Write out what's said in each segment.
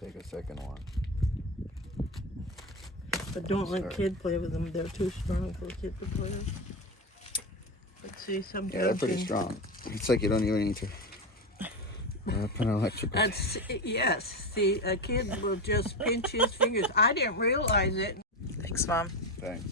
take a second one. But don't let kids play with them. They're too strong for kids to play with. Let's see, sometimes. Yeah, they're pretty strong. It's like you don't even need to put an electrical. That's, yes. See, a kid will just pinch his fingers. I didn't realize it. Thanks, Mom. Thanks.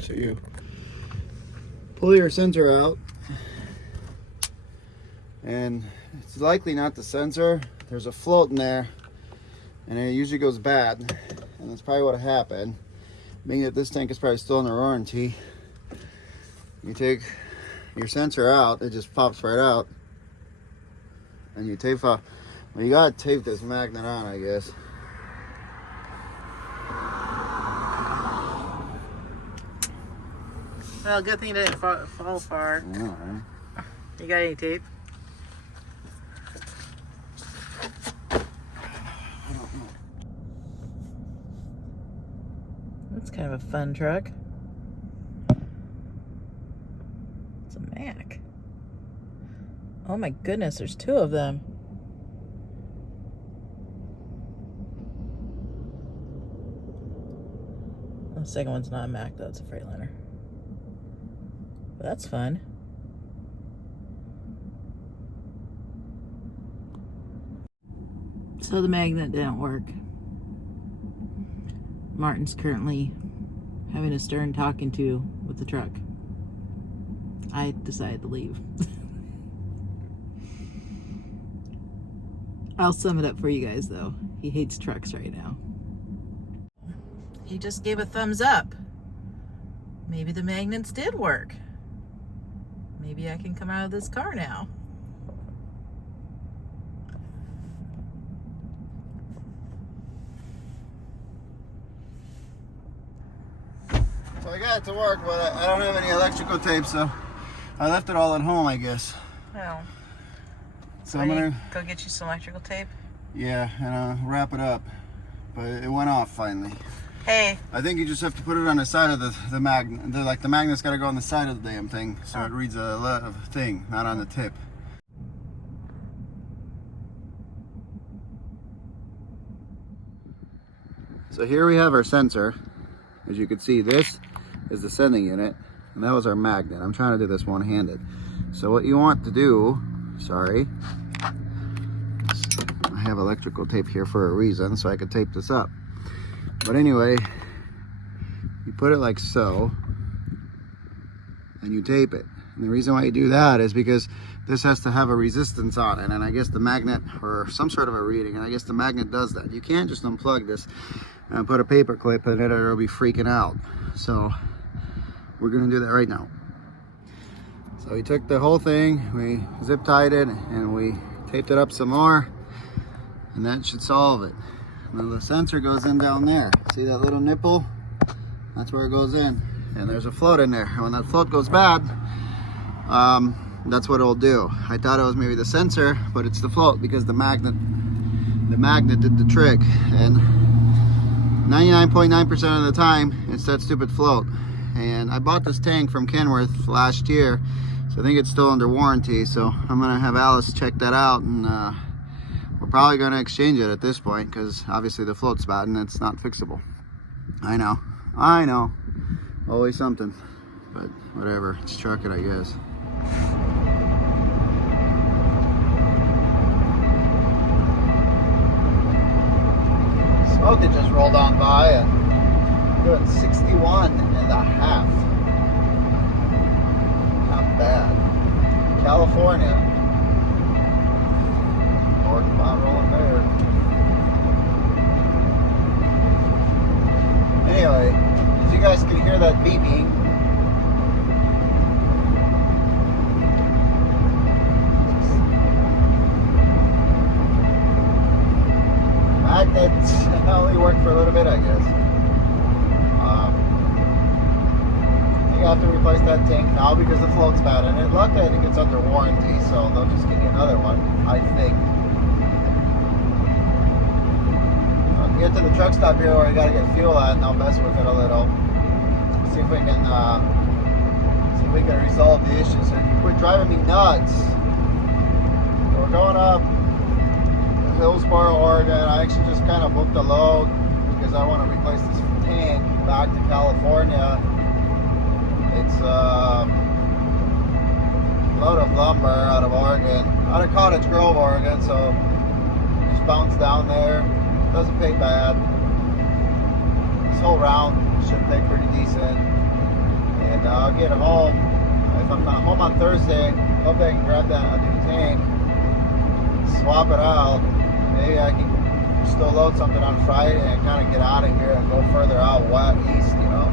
So you pull your sensor out, and it's likely not the sensor. There's a float in there, and it usually goes bad, and that's probably what happened. Being that this tank is probably still under warranty, you take your sensor out, it just pops right out, and you tape off. Well, you gotta tape this magnet on, I guess. Well, good thing it didn't fall far. Yeah, right? You got any tape? That's kind of a fun truck. It's a Mack. Oh my goodness, there's two of them. The second one's not a Mack though, it's a Freightliner. But that's fun. So the magnet didn't work. Martin's currently having a stern talking to with the truck. I decided to leave. I'll sum it up for you guys though. He hates trucks right now. He just gave a thumbs up. Maybe the magnets did work. Maybe I can come out of this car now. So I got it to work, but I don't have any electrical tape, so I left it all at home, I guess. Oh. So I'm gonna go get you some electrical tape. Yeah, and wrap it up. But it went off finally. Hey. I think you just have to put it on the side of the magnet. Like the magnet's got to go on the side of the damn thing, so it reads a thing, not on the tip. So here we have our sensor. As you can see, this is the sending unit, and that was our magnet. I'm trying to do this one-handed. So what you want to do, sorry, I have electrical tape here for a reason, so I could tape this up. But anyway, you put it like so, and you tape it. And the reason why you do that is because this has to have a resistance on it, and I guess the magnet, or some sort of a reading, and I guess the magnet does that. You can't just unplug this and put a paper clip in it, or it'll be freaking out. So we're gonna do that right now. So we took the whole thing, we zip tied it, and we taped it up some more, and that should solve it. Now the sensor goes in down there. See that little nipple? That's where it goes in. And there's a float in there. And when that float goes bad, that's what it'll do. I thought it was maybe the sensor, but it's the float because the magnet did the trick. And 99.9% of the time, it's that stupid float. And I bought this tank from Kenworth last year, so I think it's still under warranty. So I'm gonna have Alice check that out, and we're probably going to exchange it at this point because obviously the float's bad and it's not fixable. I know, always something, but whatever, it's trucking, I guess. Smoke it just rolled on by and doing 61.5. Not bad. California. Rolling there. Anyway, hear that beeping. Magnets only work for a little bit, I guess. You have to replace that tank now because the float's bad in it. Luckily, I think it's under warranty, so they'll just give you another one, I think. I'll get to the truck stop here where I gotta get fuel at, and I'll mess with it a little. See if we can resolve the issues. So you quit driving me nuts. So we're going up to Hillsboro, Oregon. I actually just kind of booked a load because I want to replace this tank back to California. It's a load of lumber out of Oregon, out of Cottage Grove, Oregon. So just bounce down there. Doesn't pay bad. This whole round should pay pretty decent. And I'll get home. If I'm not home on Thursday, hope I can grab that new tank, swap it out. Maybe I can still load something on Friday and kind of get out of here and go further out east, you know.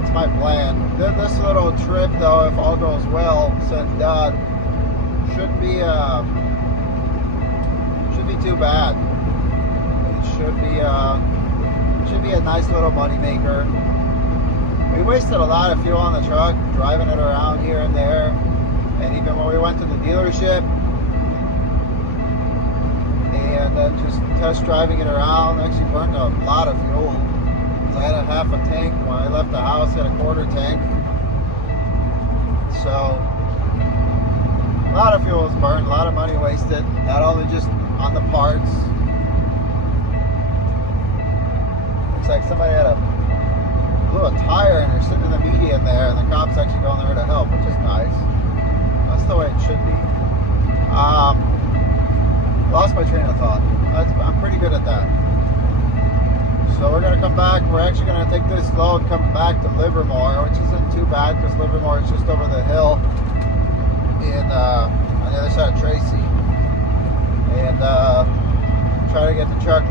It's my plan. This little trip, though, if all goes well, said and done, shouldn't be too bad. It should be a nice little money maker. We wasted a lot of fuel on the truck, driving it around here and there, and even when we went to the dealership and then just test driving it around, actually burned a lot of fuel. I had a half a tank when I left the house, had a quarter tank. So a lot of fuel was burned, a lot of money wasted, not only just on the parts. Looks like somebody blew a tire and they're sitting in the median there, and the cops actually going there to help, which is nice. That's the way it should be. Lost my train of thought. I'm pretty good at that. So we're going to come back. We're actually going to take this load, come back to Livermore, which isn't too bad because Livermore is just over the hill and on the other side of Tracy. And try to get the truck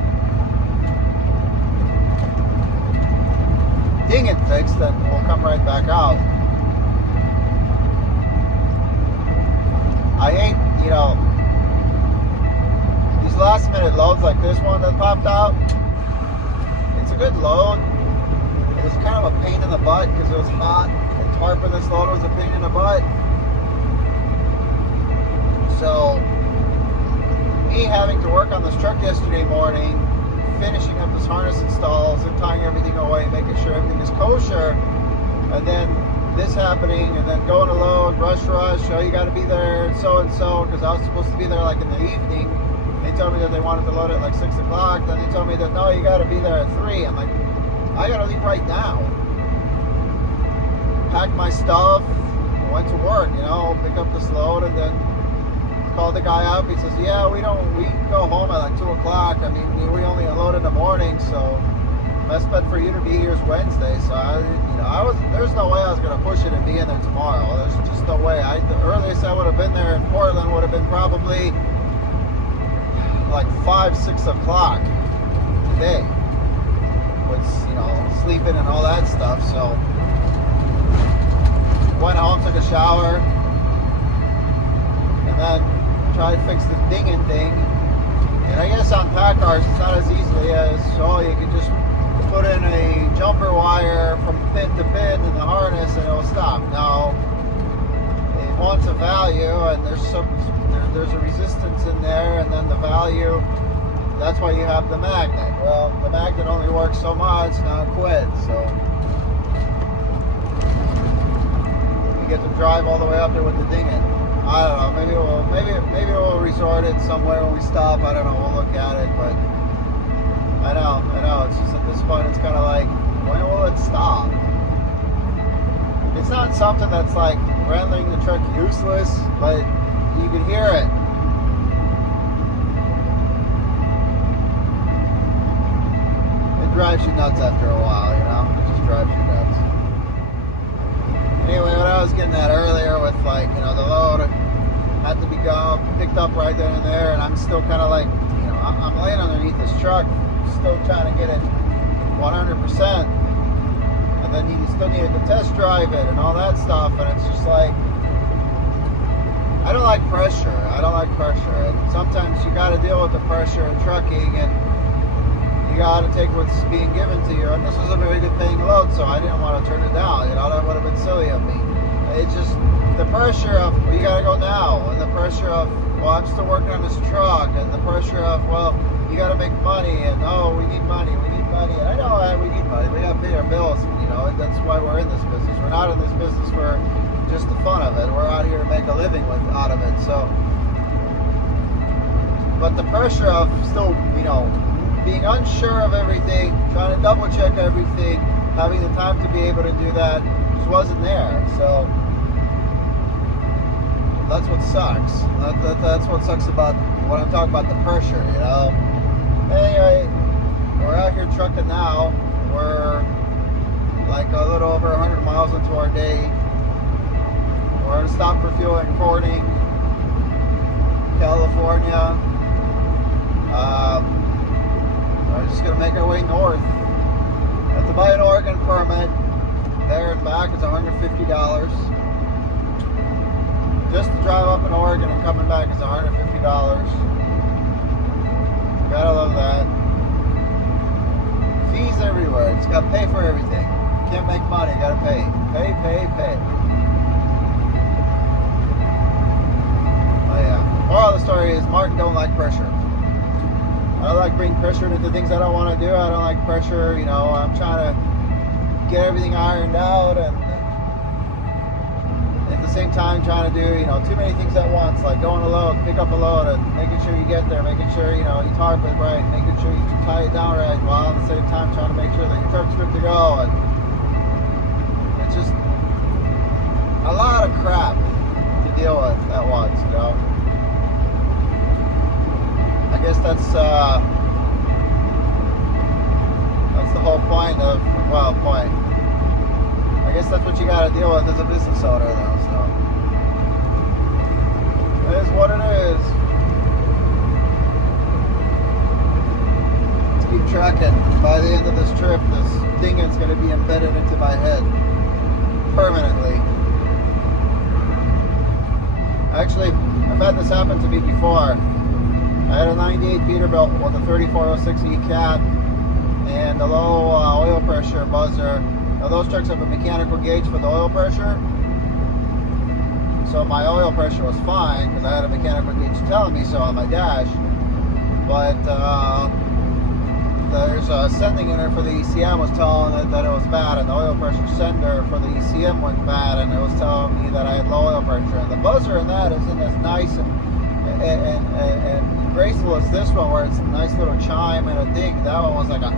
dinging fixed, then we'll come right back out. I hate, you know, these last minute loads like this one that popped out. It's a good load. It was kind of a pain in the butt because it was hot, and tarping this load was a pain in the butt. So me having to work on this truck yesterday morning, finishing up this harness installs and tying everything away, making sure everything is kosher, and then this happening, and then going to load, rush, oh, you got to be there and so, because I was supposed to be there like in the evening. They told me that they wanted to load it like 6 o'clock. Then they told me that, no, you got to be there at 3. I'm like, I got to leave right now. Packed my stuff, went to work, you know, pick up this load, and then called the guy up. He says, yeah, we go home at like 2 o'clock. I mean, we only unload in the morning, so best bet for you to be here is Wednesday. So there's no way I was going to push it and be in there tomorrow. There's just no way. The earliest I would have been there in Portland would have been probably like 5, 6 o'clock today, with, you know, sleeping and all that stuff. So went home, took a shower, and then tried to fix the dinging thing. And I guess on pack cars it's not as easily as, oh, you can just put in a jumper wire from pin to pin in the harness and it'll stop. No, it wants a value, and there's a resistance in there, and then the value, that's why you have the magnet. Well, the magnet only works so much, now it quit. So we get to drive all the way up there with the dinging. I don't know, maybe we'll resort it somewhere when we stop. I don't know, we'll look at it, but I know, it's just at this point it's kind of like, when will it stop? It's not something that's like rendering the truck useless, but you can hear it. It drives you nuts after a while, you know? It just drives you nuts. Anyway, what I was getting at earlier with, like, you know, the load had to be picked up right then and there, and I'm still kind of like, you know, I'm laying underneath this truck, still trying to get it 100%. still needed to test drive it and all that stuff, and it's just like, I don't like pressure. I don't like pressure. And sometimes you got to deal with the pressure in trucking, and you got to take what's being given to you. And this was a very good paying load, so I didn't want to turn it down. You know, that would have been silly of me. It's just the pressure of, well, you got to go now, and the pressure of, well, I'm still working on this truck, and the pressure of, well, you got to make money, and oh, we need money. And I know we need money. We got to pay our bills. You know, and that's why we're in this business. We're not in this business for just the fun of it. We're out here to make a living out of it. So, but the pressure of still, you know, being unsure of everything, trying to double check everything, having the time to be able to do that just wasn't there. So that's what sucks. That's what sucks about when I'm talking about the pressure, you know. Anyway, we're out here trucking now. We're like a little over 100 miles into our day. We're going to stop for fuel in Corning, California. We're just going to make our way north. Have to buy an Oregon permit. There and back is $150. Just to drive up in Oregon and coming back is $150. Gotta love that. Fees everywhere. It's got to pay for everything. Can't make money. Gotta pay. Pay. Oh yeah. Moral of the story is Martin don't like pressure. I don't like bringing pressure into things I don't want to do. I don't like pressure. You know, I'm trying to get everything ironed out, and at the same time trying to do, you know, too many things at once, like going to load, pick up a load, and making sure you get there, making sure, you know, you tarp it right, making sure you tie it down right, while at the same time trying to make sure that your truck's good to go. And it's just a lot of crap to deal with at once, you know. I guess that's the whole point of, well, point. I guess that's what you got to deal with as a business owner, though. So it is what it is. Let's keep trucking. By the end of this trip, this thing is going to be embedded into my head permanently. Actually, I've had this happen to me before. I had a 98 Peterbilt with a 3406E cat and a low oil pressure buzzer. Now those trucks have a mechanical gauge for the oil pressure, so my oil pressure was fine because I had a mechanical gauge telling me so on my dash. But there's a sending in there for the ECM was telling it that it was bad, and the oil pressure sender for the ECM went bad, and it was telling me that I had low oil pressure. And the buzzer in that isn't as nice and graceful as this one, where it's a nice little chime and a ding. That one was like a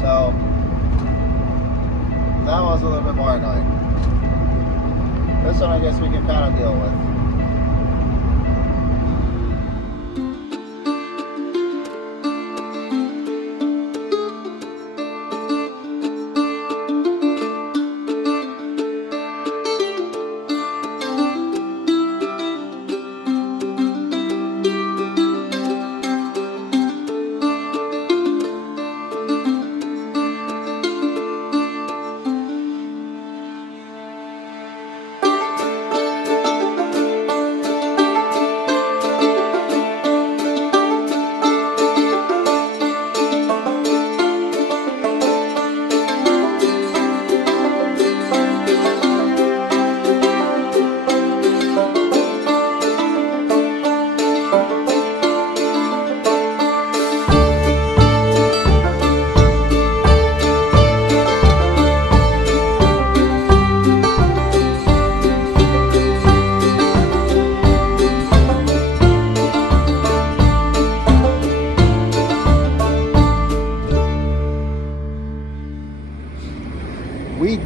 so that was a little bit more annoying. This one I guess we can kind of deal with.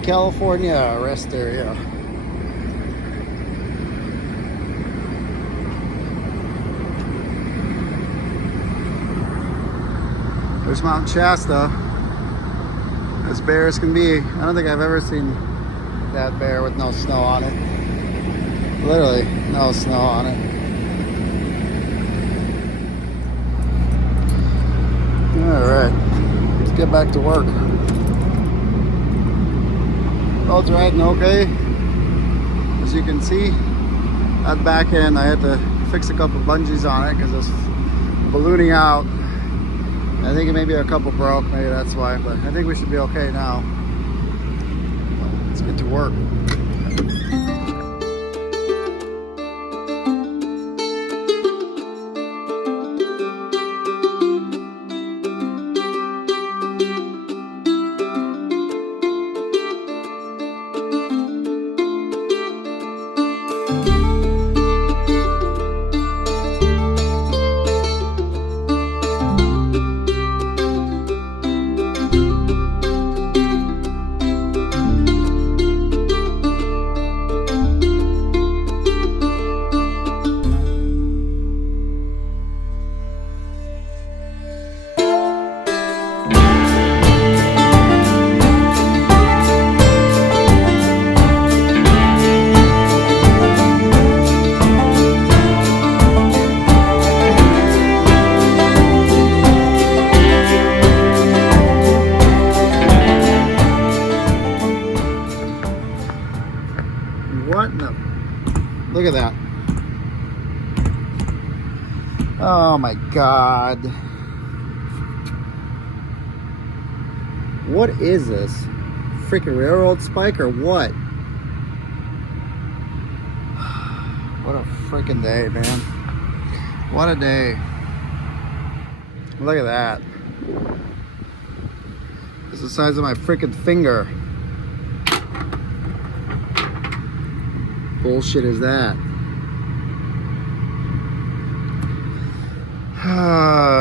California rest area. There's Mount Shasta, as bare as can be. I don't think I've ever seen that bare with no snow on it. Literally no snow on it. All right, let's get back to work. Road's riding okay. As you can see, that back end I had to fix a couple bungees on it because it was ballooning out. I think maybe a couple broke, maybe that's why, but I think we should be okay now. Let's get to work. What in the... Look at that. Oh my God. What is this? Freaking railroad spike or what? What a freaking day, man. What a day. Look at that. It's the size of my freaking finger. Bullshit is that?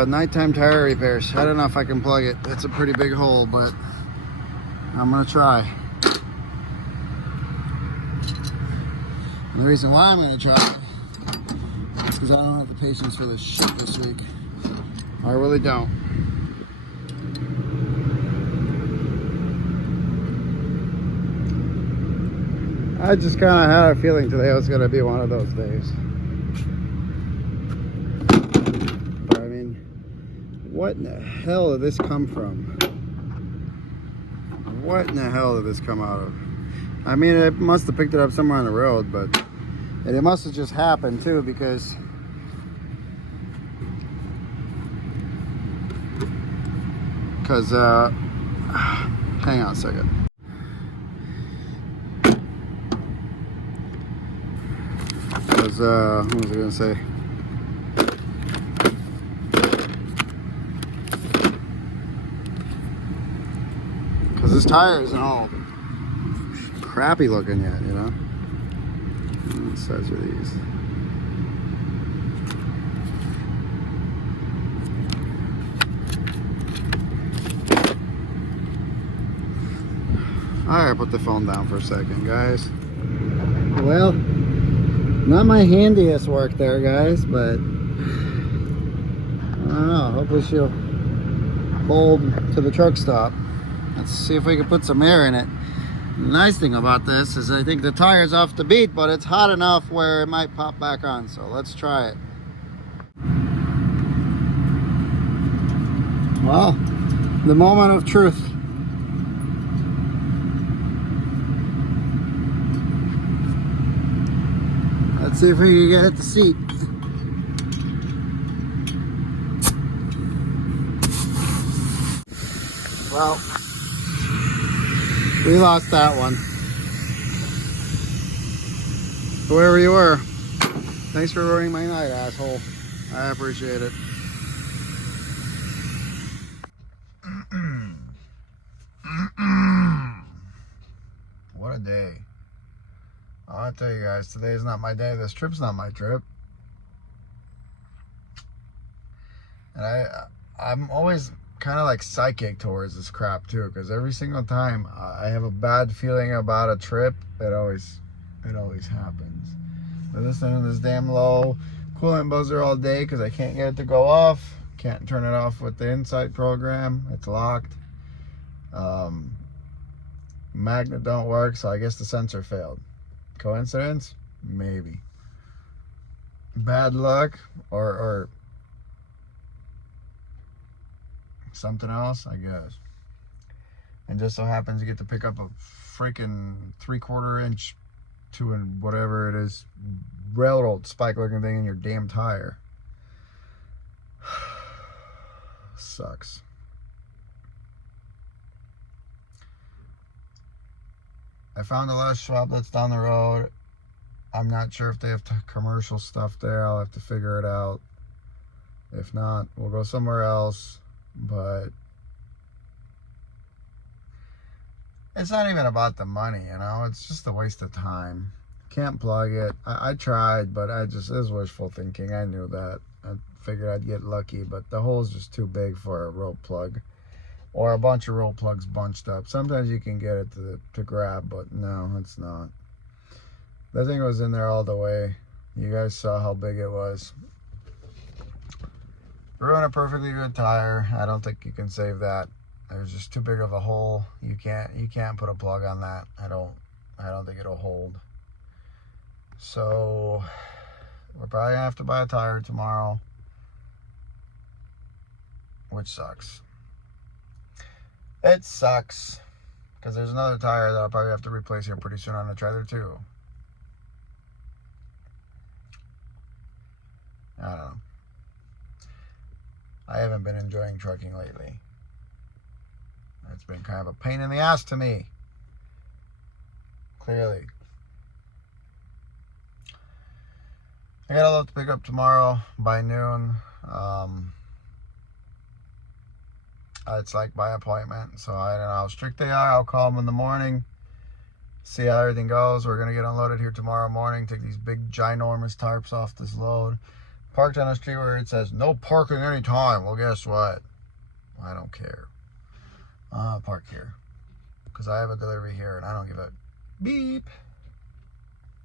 Nighttime tire repairs. I don't know if I can plug it. It's a pretty big hole, but I'm gonna try. And the reason why I'm gonna try is because I don't have the patience for this shit this week. I really don't. I just kind of had a feeling today was going to be one of those days. But I mean, what in the hell did this come from? What in the hell did this come out of? I mean, it must have picked it up somewhere on the road, but and it must have just happened too, because hang on a second. What was I gonna say? Because this tire isn't all crappy looking yet, you know? What size are these? Alright, put the phone down for a second, guys. Well, not my handiest work there, guys, but I don't know. Hopefully she'll hold to the truck stop. Let's see if we can put some air in it. The nice thing about this is I think the tire's off the beat, but it's hot enough where it might pop back on. So let's try it. Well, the moment of truth. Let's see if we can get it to seat. Well, we lost that one. Whoever you were, thanks for ruining my night, asshole. I appreciate it. What a day. I'll tell you guys, today is not my day. This trip's not my trip. And I'm always kind of like psychic towards this crap too, because every single time I have a bad feeling about a trip, it always happens. But listening to this damn low coolant buzzer all day because I can't get it to go off. Can't turn it off with the Insight program. It's locked. Magnet don't work, so I guess the sensor failed. Coincidence? Maybe. Bad luck or something else, I guess. and just so happens you get to pick up a freaking 3/4 inch to whatever it is, railroad spike looking thing in your damn tire. Sucks. I found a Les Schwab that's down the road. I'm not sure if they have commercial stuff there. I'll have to figure it out. If not, we'll go somewhere else. But it's not even about the money, you know? It's just a waste of time. Can't plug it. I tried, but it was wishful thinking. I knew that. I figured I'd get lucky, but the hole's just too big for a rope plug. Or a bunch of roll plugs bunched up. Sometimes you can get it to grab, but no, it's not. That thing was in there all the way. You guys saw how big it was. Ruin a perfectly good tire. I don't think you can save that. There's just too big of a hole. You can't put a plug on that. I don't think it'll hold. So we're probably gonna have to buy a tire tomorrow, which sucks. It sucks, because there's another tire that I'll probably have to replace here pretty soon on the trailer too. I don't know. I haven't been enjoying trucking lately. It's been kind of a pain in the ass to me. Clearly. I got a lot to pick up tomorrow by noon. It's like by appointment, so I don't know how strict they are. I'll call them in the morning, see how everything goes. We're gonna get unloaded here tomorrow morning, take these big ginormous tarps off this load. Parked on a street where it says no parking anytime. Well, guess what? I don't care. I'll park here because I have a delivery here and I don't give a beep.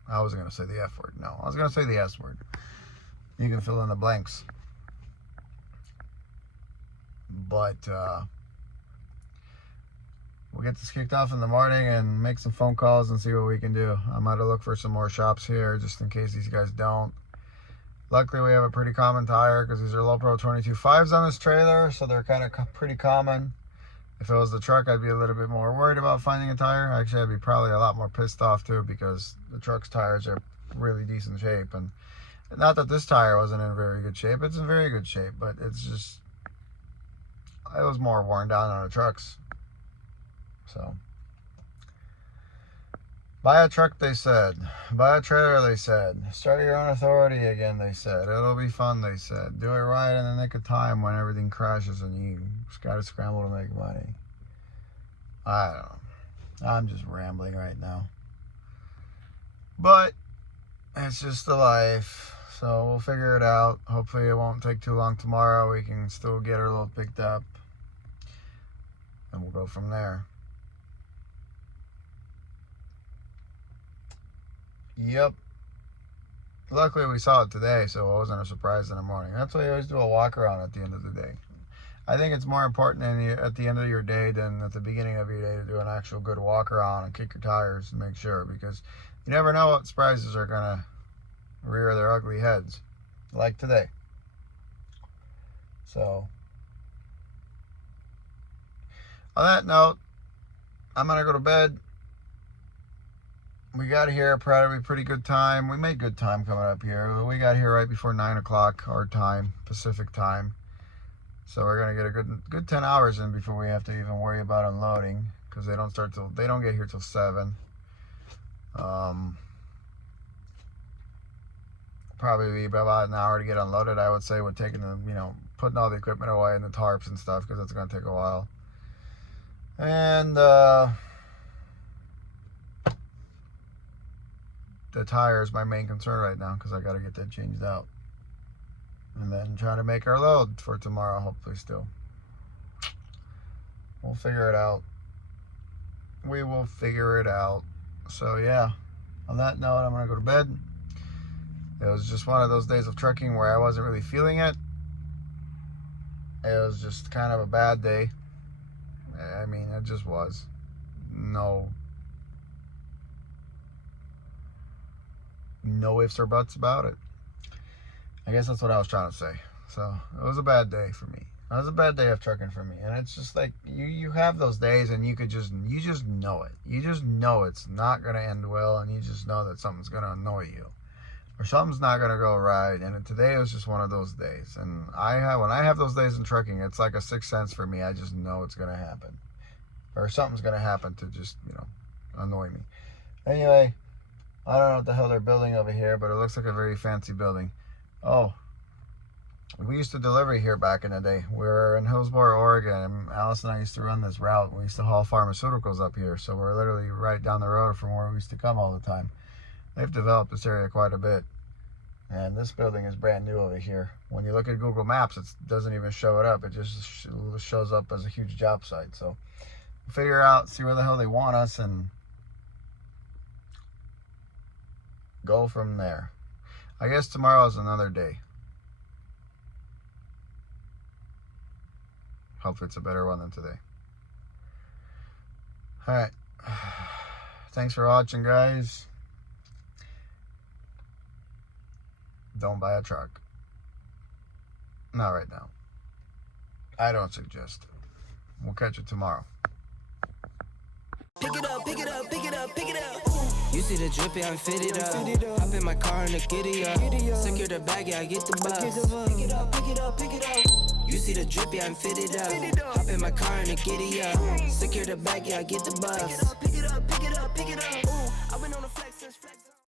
I wasn't gonna say the F word. No, I was gonna say the S word. You can fill in the blanks. But we'll get this kicked off in the morning and make some phone calls and see what we can do. I'm going to look for some more shops here just in case these guys don't. Luckily, we have a pretty common tire because these are low pro 22.5s on this trailer, so they're kind of pretty common. If it was the truck, I'd be a little bit more worried about finding a tire. Actually, I'd be probably a lot more pissed off too because the truck's tires are really decent shape. And not that this tire wasn't in very good shape. It's in very good shape, but it's just, it was more worn down on the trucks. So buy a truck, they said. Buy a trailer, they said. Start your own authority again, they said. It'll be fun, they said. Do it right in the nick of time when everything crashes and you just gotta scramble to make money. I don't know. I'm just rambling right now. But it's just the life. So we'll figure it out. Hopefully it won't take too long tomorrow. We can still get our load picked up. And we'll go from there. Yep. Luckily we saw it today, so it wasn't a surprise in the morning. That's why you always do a walk around at the end of the day. I think it's more important at the end of your day than at the beginning of your day to do an actual good walk around and kick your tires and make sure, because you never know what surprises are gonna rear their ugly heads, like today. So on that note, I'm gonna go to bed. We got here probably pretty good time. We made good time coming up here. We got here right before 9 o'clock our time, Pacific time. So we're gonna get a good 10 hours in before we have to even worry about unloading, because they don't get here till 7. Probably be about an hour to get unloaded, I would say, with taking the, putting all the equipment away and the tarps and stuff, because it's gonna take a while. And the tire is my main concern right now, because I got to get that changed out. And then try to make our load for tomorrow, hopefully still. We'll figure it out. We will figure it out. So yeah, on that note, I'm going to go to bed. It was just one of those days of trucking where I wasn't really feeling it. It was just kind of a bad day. I mean, it just was. No ifs or buts about it. I guess that's what I was trying to say. So it was a bad day for me. That was a bad day of trucking for me. And it's just like, you have those days and you just know it. You just know it's not going to end well, and you just know that something's going to annoy you. Or something's not going to go right. And today was just one of those days. And when I have those days in trucking, it's like a sixth sense for me. I just know it's going to happen. Or something's going to happen to just, annoy me. Anyway, I don't know what the hell they're building over here, but it looks like a very fancy building. Oh, we used to deliver here back in the day. We were in Hillsboro, Oregon, and Alice and I used to run this route. We used to haul pharmaceuticals up here, so we're literally right down the road from where we used to come all the time. They've developed this area quite a bit, and this building is brand new over here. When you look at Google Maps, it doesn't even show it up. It just shows up as a huge job site. So figure out, see where the hell they want us, and go from there. I guess tomorrow is another day. Hope it's a better one than today. Alright. Thanks for watching, guys. Don't buy a truck. Not right now. I don't suggest it. We'll catch you tomorrow. Pick it up, pick it up, pick it up, pick it up. You see the drip, yeah, I'm fitted up. Hop in my car and the giddy up. Secure the bag, yeah, I get the bus. Pick it up, pick it up, pick it up. You see the drip, yeah, I'm fitted up. Hop in my car and the giddy up. Secure the bag, yeah, I get the bus. Pick it up, pick it up, pick it up, pick it up.